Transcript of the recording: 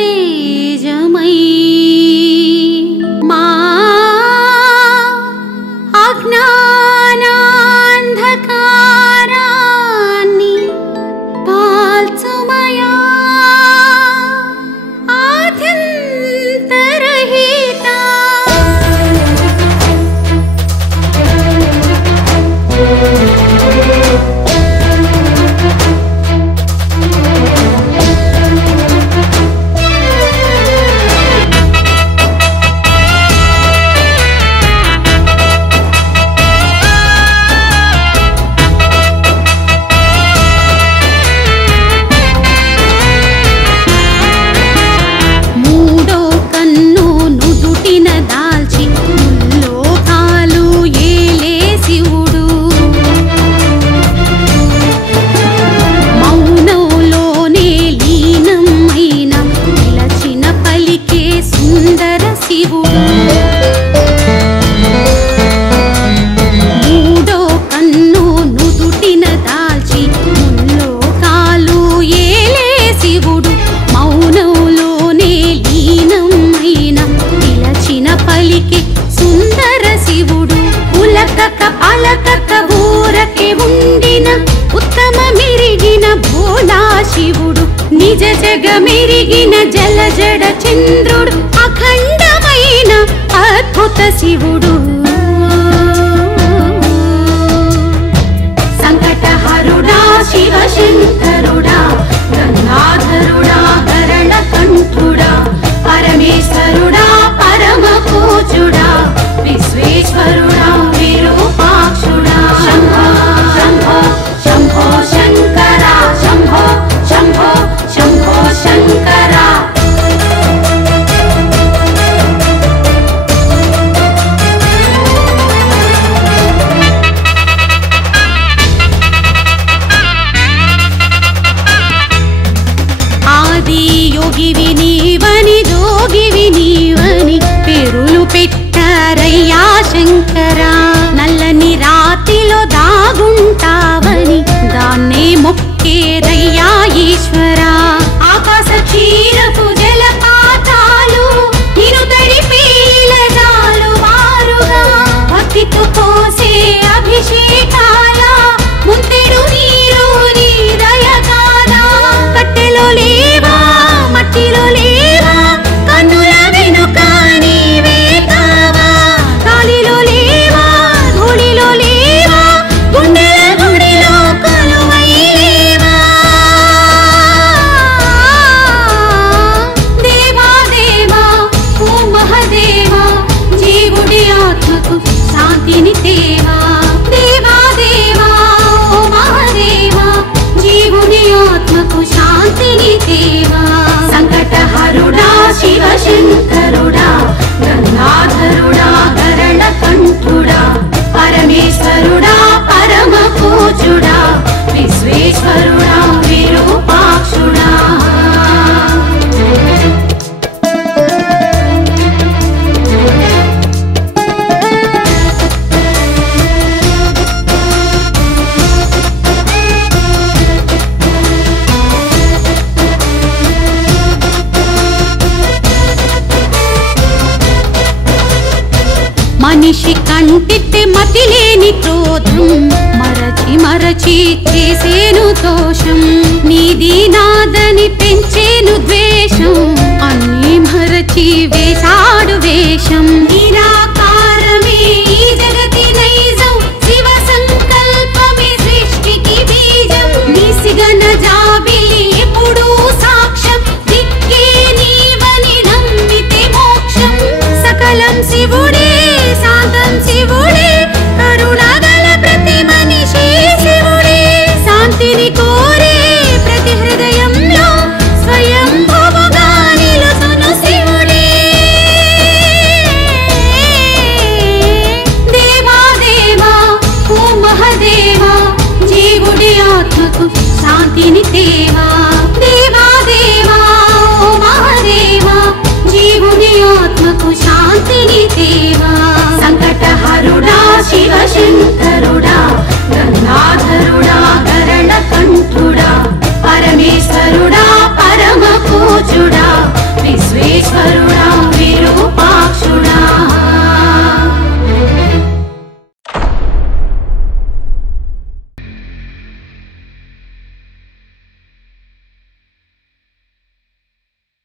తేజమై మా అజ్ఞానాంధకారాన్ని పాల్చుమయా ఆద్యంతరహిత అలకక ఊరకే ఉండిన ఉత్తమ మిరిగిన భోలా శివుడు నిజ జగ మిరిగిన జల జడ చంద్రుడు అఖండమైన అద్భుత శివుడు సంకటహరుడా శివ శంకరుడా గంగాధరుడా కరణ కంఠుడా పరమేశ్వరుడా పరమ పూజుడా విశ్వేశ్వరుడా విరూపాక్షుడా శంభో శంభో శంభో శంకర శంభో శంభో శంభో శంకర ఆది యోగివి నీవని జోగివి నీవని పేరులు పెట్టారయ్యా శంకరా నల్లని రాతిలో దాగుంటావని దాన్నే మొక్కేరయ్యా ఈశ్వరా ఆకాశ క్షీరపు జలపాతాలు నిను తడిపేల జాలు వారుగా భక్తితో పోసే అభిషేకాల ముందెడు నీరు నీ దయ కాదా కట్టెలో లేవా మట్టిలో లేవా కన్నుల వెనుక నీవే కావా గాలిలో లేవా ధూళిలో లేవా గుండెల గుడిలో కొలువై లేవా దేవా దేవా ఓ మహదేవా జీవుడి ఆత్మకు శాంతిని తేవా దేవా దేవా ఓ మహదేవా జీవుడి ఆత్మకు శాంతిని తేవా సంకటహరుడా శివ శంకరుడా గంగాధరుడా కరణ కంఠుడా పరమేశ్వరుడా పరమ పూజుడా విశ్వేశ్వరుడా విరూపాక్షుడా మనిషి కంటితే మతిలేని క్రోధం మరచి మరచి చేసేను దోషం నీది నాదని పెంచేను ద్వేషం అన్నీ మరచి వేశాడు వేషం